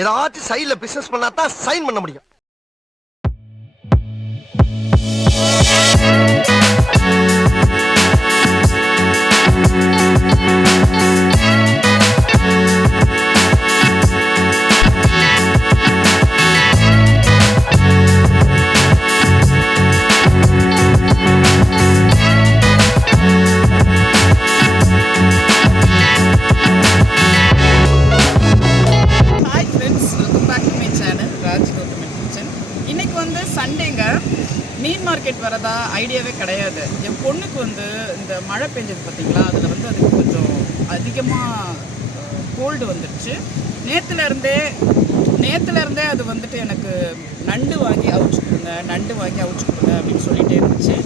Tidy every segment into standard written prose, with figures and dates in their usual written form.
ஏதாச்சும் சைடுல பிசினஸ் பண்ணா தான் சைன் பண்ண முடியும். சண்டேங்க மீன் மார்க்கெட் வரதா ஐடியாவே கிடையாது. என் பொண்ணுக்கு வந்து இந்த மழை பெஞ்சது பார்த்தீங்களா, அதில் வந்து அதுக்கு கொஞ்சம் அதிகமாக கோல்டு வந்துடுச்சு. நேற்றுலேருந்தே அது வந்துட்டு எனக்கு நண்டு வாங்கி அவிச்சு கொடுங்க அப்படின்னு சொல்லிகிட்டே இருந்துச்சு.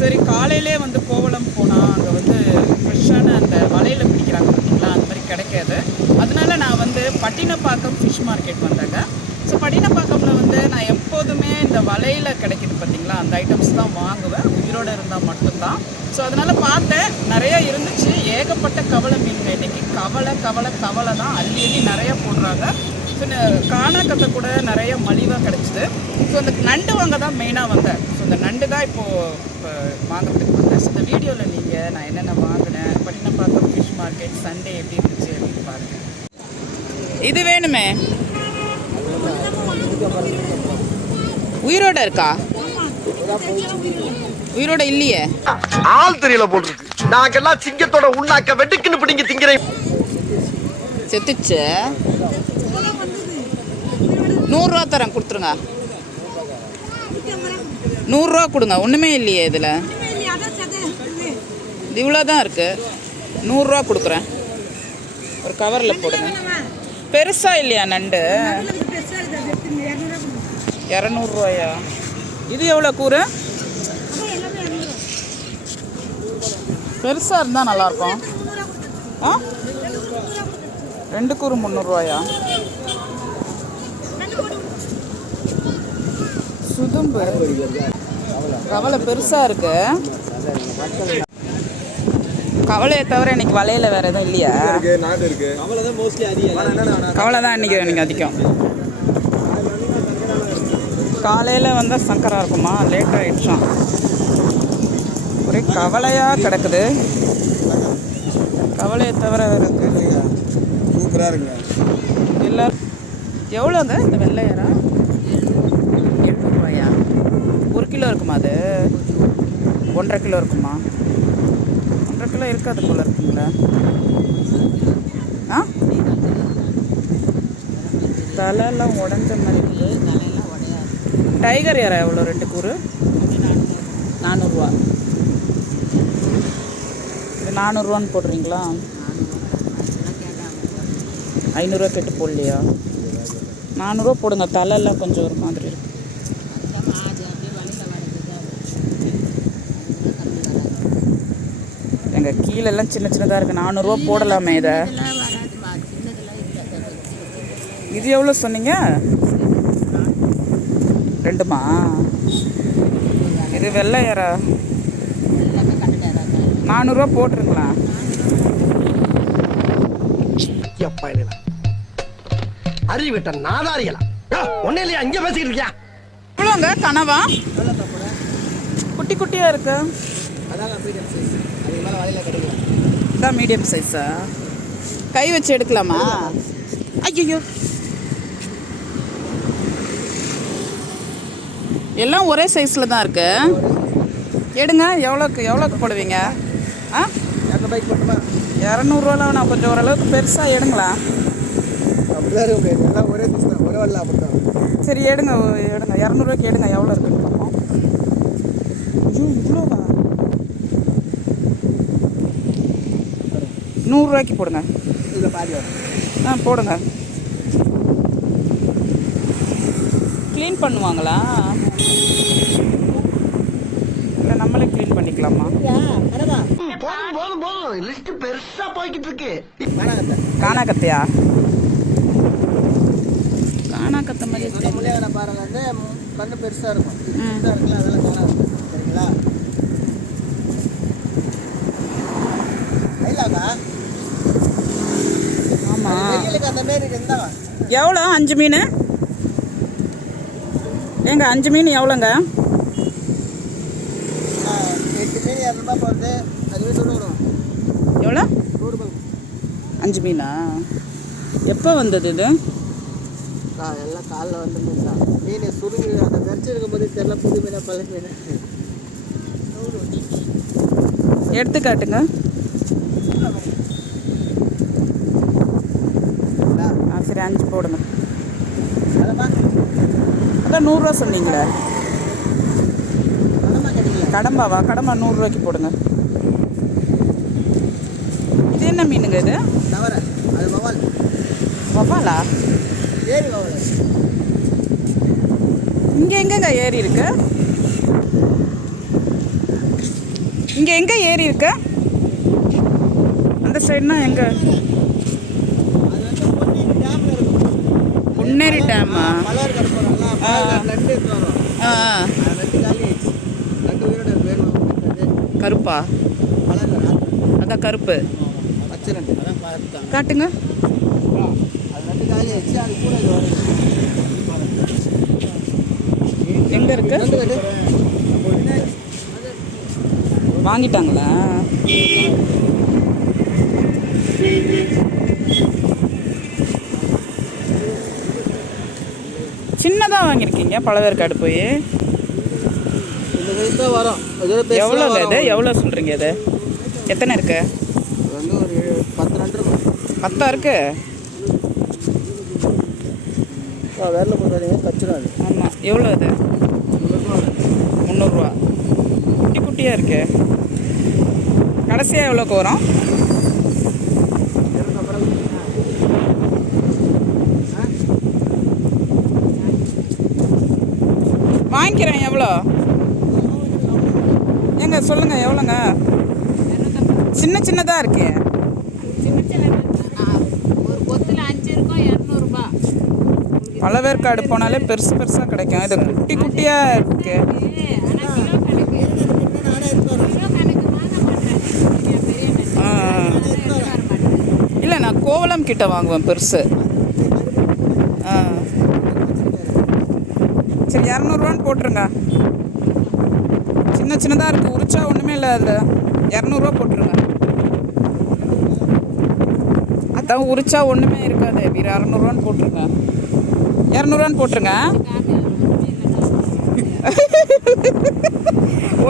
சரி, காலையிலே வந்து கோவளம் போனால் அங்கே வந்து ஃப்ரெஷ்ஷான அந்த வலையில் பிடிக்கிறாங்க பார்த்தீங்களா, அந்த மாதிரி கிடைக்காது. அதனால நான் வந்து பட்டினப்பாக்கம் ஃபிஷ் மார்க்கெட் வந்தேங்க. ஸோ பட்டினப்பாக்கமில் வந்து நான் எப்போதுமே இந்த வலையில் கிடைக்கிது பார்த்தீங்களா, அந்த ஐட்டம்ஸ் தான் வாங்குவேன், உயிரோடு இருந்தால் மட்டும்தான். ஸோ அதனால் பார்த்தேன், நிறையா இருந்துச்சு. ஏகப்பட்ட கவலை மீனுங்க. இன்றைக்கி கவலை தான் அள்ளி நிறையா போடுறாங்க. ஸோ காணாக்கத்தை கூட நிறைய மலிவாக கிடச்சிது. ஸோ அந்த நண்டு வாங்க தான் மெயினாக வந்தேன். ஸோ அந்த நண்டு தான் இப்போது வாங்குறதுக்கு வந்தேன். ஸோ இந்த வீடியோவில் நீங்கள் நான் என்னென்ன வாங்கினேன், பட்டினப்பாக்கம் ஃபிஷ் மார்க்கெட் சண்டே எப்படி இருந்துச்சு அப்படின்னு பாருங்கள். இது வேணுமே, உயிரோட இருக்கா? உயிரோட இல்லையே, ஆள் தெரியல போட்டுருக்கு. நாங்கெல்லாம் சிங்கத்தோட உண்ணாக்க வெட்டுக்குன்னு பிடிங்க திங்கிறேன். செத்துச்சு. 100 ரூபா தரேன், கொடுத்துருங்க. 100 ரூபா கொடுங்க. ஒன்றுமே இல்லையே இதில், இது இவ்வளோதான் இருக்குது. 100 ரூபா கொடுக்குறேன், ஒரு கவரில் போடுங்க. பெருசாக இல்லையா நண்டு? 200 ரூபாயா? இது எவ்வளோ கூறு? பெருசாக இருந்தால் நல்லாயிருக்கும். ஆ, 2 கூறு 300 ரூபாயா? சுதும்பு கவலை பெருசாக இருக்கு. கவலையை தவிர இன்னைக்கு வலையில் வேறு எதுவும் இல்லையா? கவலை தான் இன்னைக்கு அதிகம். காலையில் வந்தால் சங்கரா இருக்குமா, லேட் ஆகிடுச்சான். ஒரே கவலையாக கிடக்குது. கவலையை தவிர வேறு இருக்குது. சூப்பராக இருக்குங்க. இல்லை, எவ்வளோங்க இந்த வெள்ளையரா? 700 ரூபாயா? 1 கிலோ இருக்குமா? அது 1.5 கிலோ இருக்குமா? 1.5 கிலோ இருக்காது போல இருக்குங்களா? ஆ, தலையெல்லாம் உடஞ்ச மாதிரி இருக்குது. டைகர் யாரா எவ்வளோ? 2 கூறு 400 ரூபா. இது 400 ரூபான்னு போடுறீங்களா? 500 ரூபா கேட்டு போடலையா? 400 ரூபா போடுங்க. தலையெல்லாம் கொஞ்சம் ஒரு மாதிரி இருக்கு. எங்கள் கீழெல்லாம் சின்னதாக இருக்குது. 400 ரூபா போடலாமே இதை. இது எவ்வளோ சொன்னீங்க? 2மா? இது வெள்ளையரா? 400 ரூபா போட்டுருங்களா? அறிவிட்ட நாதாரிகளா ஒன்னும் இல்லையா? இங்கே பேசிக்கிட்டு இருக்கியா? இவ்வளோங்க கனவா? குட்டி குட்டியாக இருக்கு. இதான் மீடியம் சைஸா? கை வச்சு எடுக்கலாமா? ஐயோ, எல்லாம் ஒரே சைஸில் தான் இருக்கு. எடுங்க. எவ்வளோக்கு போடுவீங்க? ஆ, 200 ரூபாலாம் நான் கொஞ்சம் ஓரளவுக்கு பெருசாக எடுங்களா? சரி, எடுங்க 200 ரூபாய்க்கு எடுங்க. எவ்வளோ இருக்குன்னு பார்ப்போம். ஐயோ, இவ்வளோவா? 100 ரூபாய்க்கு போடுங்க. ஆ, போடுங்க. க்ளீன் பண்ணுவாங்களா? இல்லை நம்மளே க்ளீன் பண்ணிக்கலாமா? லிஸ்ட் பெருசா போய்கிட்டு இருக்கு. காணாக்கத்தையா? காணாக்கத்தை மாதிரி பாருங்க, வந்து கண்ணு பெருசா இருக்கும். அதெல்லாம் காணாது. சரிங்களா? ஆமாம், வெயிலுக்கு அந்த மாரி இருந்தாங்க எவ்வளோ 5 மீன்? ஏங்க 5 மீன் எவ்வளோங்க? 8 மீன் 200 போகிறது. அதுவே சொல்லுறோம். எவ்வளோ? 100 5 மீனா? எப்போ வந்தது இது? எல்லாம் காலைல வந்து மீன் சுருங்கி அந்த வெறிச்சு இருக்கும்போது தெரியல. புது மீனா பழைய மீன் எடுத்து காட்டுங்க. சரி 5 போடுங்க. அதான் 100 ரூபா சொன்னீங்களே. கடம்பாவா? கடம்பா 100 ரூபாய்க்கு போடுங்க. இது என்ன மீனுங்க இது? தவற அது வவால். வவாலா? ஏரி வவால். இங்கே எங்கங்க ஏரி இருக்கு? இங்கே எங்கே ஏரி இருக்கு? அந்த சைடுனா எங்கே? பொன்னேரி டேமா? கருப்பா? அதான் கருப்பு. காட்டுங்க. எங்க இருக்கு? வாங்கிட்டாங்களா? சின்னதாக வாங்கியிருக்கீங்க பழவேற்காடு போய். வரும். எவ்வளோங்க இது? எவ்வளோ சொல்கிறீங்க இது? எத்தனை இருக்கு? வந்து ஒரு 10 நண்டு இருக்கும். 10 இருக்கு. வேரில் போடுறாங்க கச்சிடாது. ஆமாம். எவ்வளோ இது? 300 ரூபா. குட்டி குட்டியாக இருக்கு. கடைசியாக எவ்வளோக்கு வரும்? வாங்கிக்கிறேன். எவ்வளோ ஏங்க சொல்லுங்கள் எவ்வளோங்க? சின்ன சின்னதாக இருக்கு. ஒரு கொத்தில் 5 இருக்கும். 200 ரூபா. பழவேற்காடு போனாலே பெருசு பெருசாக கிடைக்கும். இது குட்டி குட்டியாக இருக்கு. இல்லை நான் கோவளம் கிட்ட வாங்குவேன் பெருசு. சரி 200 போட்டுருங்க. சின்ன சின்னதாக இருக்குது. உரிச்சா ஒன்றுமே இல்லை. அதில் 200 போட்டுருங்க. அதான் உரிச்சா ஒன்றுமே இருக்காது. வேறு 200 போட்டுருங்க. 200 போட்டுருங்க.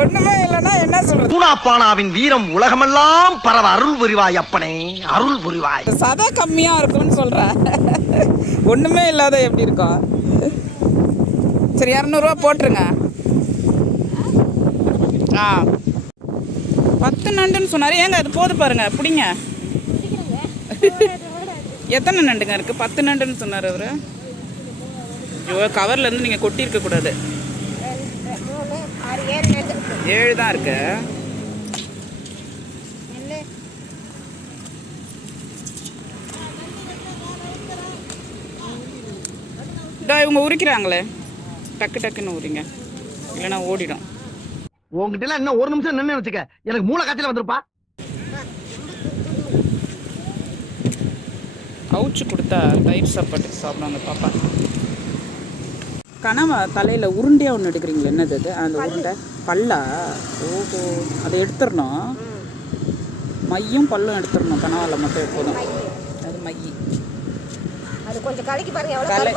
ஒண்ணுமே இல்லைன்னா என்ன சொல்றது? பூனாப்பானாவின் வீரம் உலகமெல்லாம் பரவ அருள் புரிவாய் அப்பனே, அருள் புரிவாய். சதை கம்மியா இருக்கும்னு சொல்றேன். ஒண்ணுமே இல்லாத எப்படி இருக்கும்? சரி 200 போட்டுருங்க. 10 நண்டுன்னு சொன்னாரு. ஏங்க அது போது பாருங்க. பிடிங்க. எத்தனை நண்டுங்க இருக்கு? 10 நண்டுன்னு சொன்னார் அவரு. ஐயோ கவர்ல இருந்து நீங்க கொட்டி இருக்க கூடாது. 7 தான் இருக்கு. இவங்க உரிக்கிறாங்களே, டக்கு டக்குன்னு உரிங்க, இல்லைன்னா ஓடிடும். உங்ககிட்ட எல்லாம் இன்னும் 1 நிமிஷம் நின்று வச்சுக்க, எனக்கு மூளை காய்ச்சல் வந்துருப்பா. அவுச்சு கொடுத்தா தயிர் சாப்பாட்டுக்கு சாப்பிடுவாங்க பாப்பா. கனவா தலையில் உருண்டையாக ஒன்று எடுக்கிறீங்களா? என்னது அது? அந்த உருண்டை பல்லா? ஓஹோ, அதை எடுத்துடணும். மையும் பல்லும் எடுத்துடணும். கனவாவில் மட்டும் எப்போதும் அது மையி. அது கொஞ்சம் கலக்கி பாருங்க. தலை,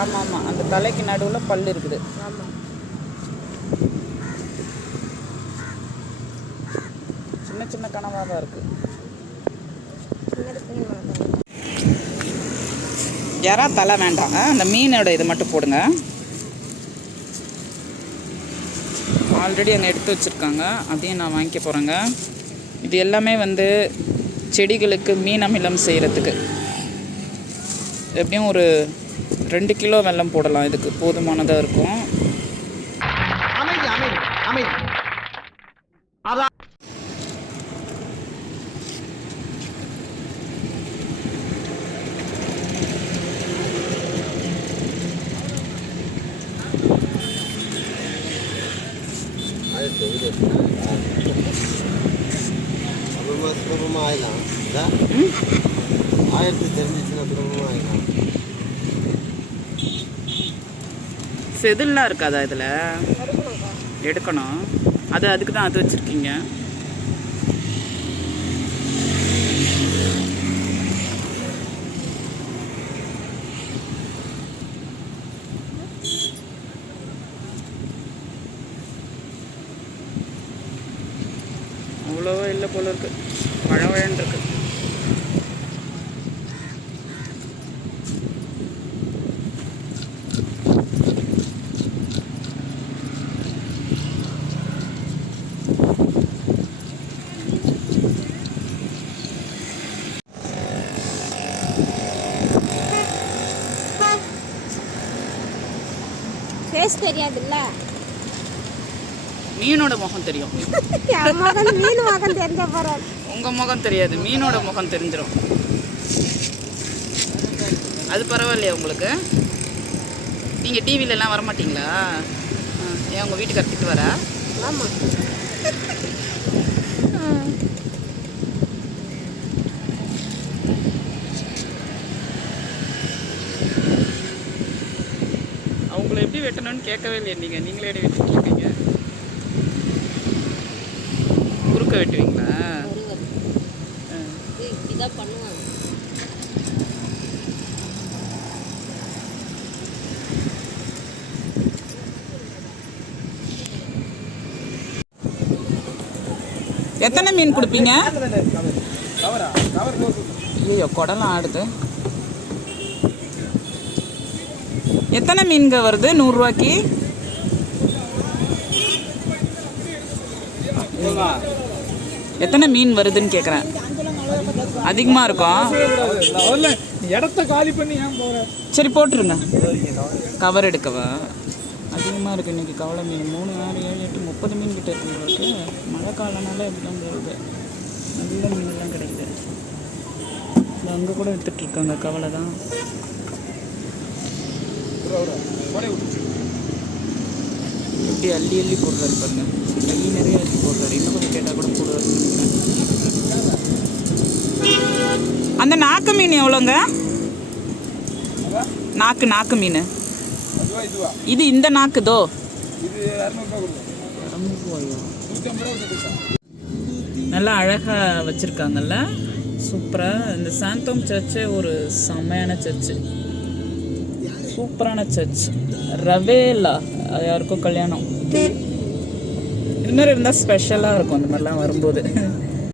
ஆமாம் ஆமாம், அந்த தலைக்கு நடுவில் பல் இருக்குது. சின்ன சின்ன கனவாக தான் இருக்குது. யாரா தலை வேண்டாம். அந்த மீனோட இது மட்டும் போடுங்க. ஆல்ரெடி அங்கே எடுத்து வச்சுருக்காங்க, அதையும் நான் வாங்கிக்க போகிறேங்க. இது எல்லாமே வந்து செடிகளுக்கு மீன் அமிலம் செய்கிறதுக்கு. எப்படியும் ஒரு 2 கிலோ வெல்லம் போடலாம். இதுக்கு போதுமானதாக இருக்கும். அமைதி அமைதி அமைதி. அதான் அப்புறமா ஆயிடலாம். 1000 தெரிஞ்சிச்சுன்னா திரும்பவும் ஆயிடலாம். செதில்லாம் இருக்காதா இதில்? எடுக்கணும். அதுக்கு தான் அது வச்சுருக்கீங்க. அவ்வளோவா இல்லை போல இருக்கு. பழவழன்னு இருக்கு. ஃபேஸ் தெரியாதுல்ல. மீனோட முகம் தெரியும். மீன் முகம் தெரிஞ்ச பரவாயில்ல. உங்கள் முகம் தெரியாது, மீனோட முகம் தெரிஞ்சிடும். அது பரவாயில்லையா உங்களுக்கு? நீங்கள் டிவிலெலாம் வரமாட்டிங்களா? ஏன் உங்கள் வீட்டுக்கு கற்றுட்டு வரா? ஆமாம். அவங்கள எப்படி வெட்டணும்னு கேட்கவே இல்லையா நீங்கள்? நீங்களே எப்படி வெட்டிருக்கீங்க? குறுக்க வெட்டுவீங்களா? இப்படிதான் பண்ணுவாங்க. எத்தனை மீன் கொடுப்பீங்க? ஐயோ குடலாம் ஆடுது. எத்தனை மீன்க வருது 100 ரூபாய்க்கு? எத்தனை மீன் வருதுன்னு கேட்குறேன். அதிகமாக இருக்கும். இடத்த காலி பண்ணி ஏன் போற? சரி போட்டுருங்க. கவர் எடுக்கவா? அதிகமாக இருக்குது இன்றைக்கி கவலை மீன். 3, 6, 7, 8, 30 மீன் கிட்ட இருக்குங்களுக்கு. மழை காலனால இப்படிலாம் வருது. நல்ல மீன்லாம் கிடைக்குது. அங்கே கூட விற்றுட்ருக்காங்க. கவலை தான். எப்படி அள்ளி அள்ளி போடுறாரு பாருங்க. கை நிறைய அள்ளி போடுறாரு. இன்னும் கொஞ்சம் கேட்டால் கூட போடுவார். அந்த நாக்கு மீன் எவ்வளோங்க? நாக்கு மீன் இது. இந்த நாக்குதோ நல்லா அழகாக வச்சுருக்காங்கல்ல. சூப்பராக. இந்த சாந்தோம் சர்ச்சு ஒரு செம்மையான சர்ச்சு. சூப்பரான சர்ச். ரவேலா யாருக்கும் கல்யாணம். இது மாதிரி இருந்தால் ஸ்பெஷலாக இருக்கும் அந்த மாதிரிலாம் வரும்போது.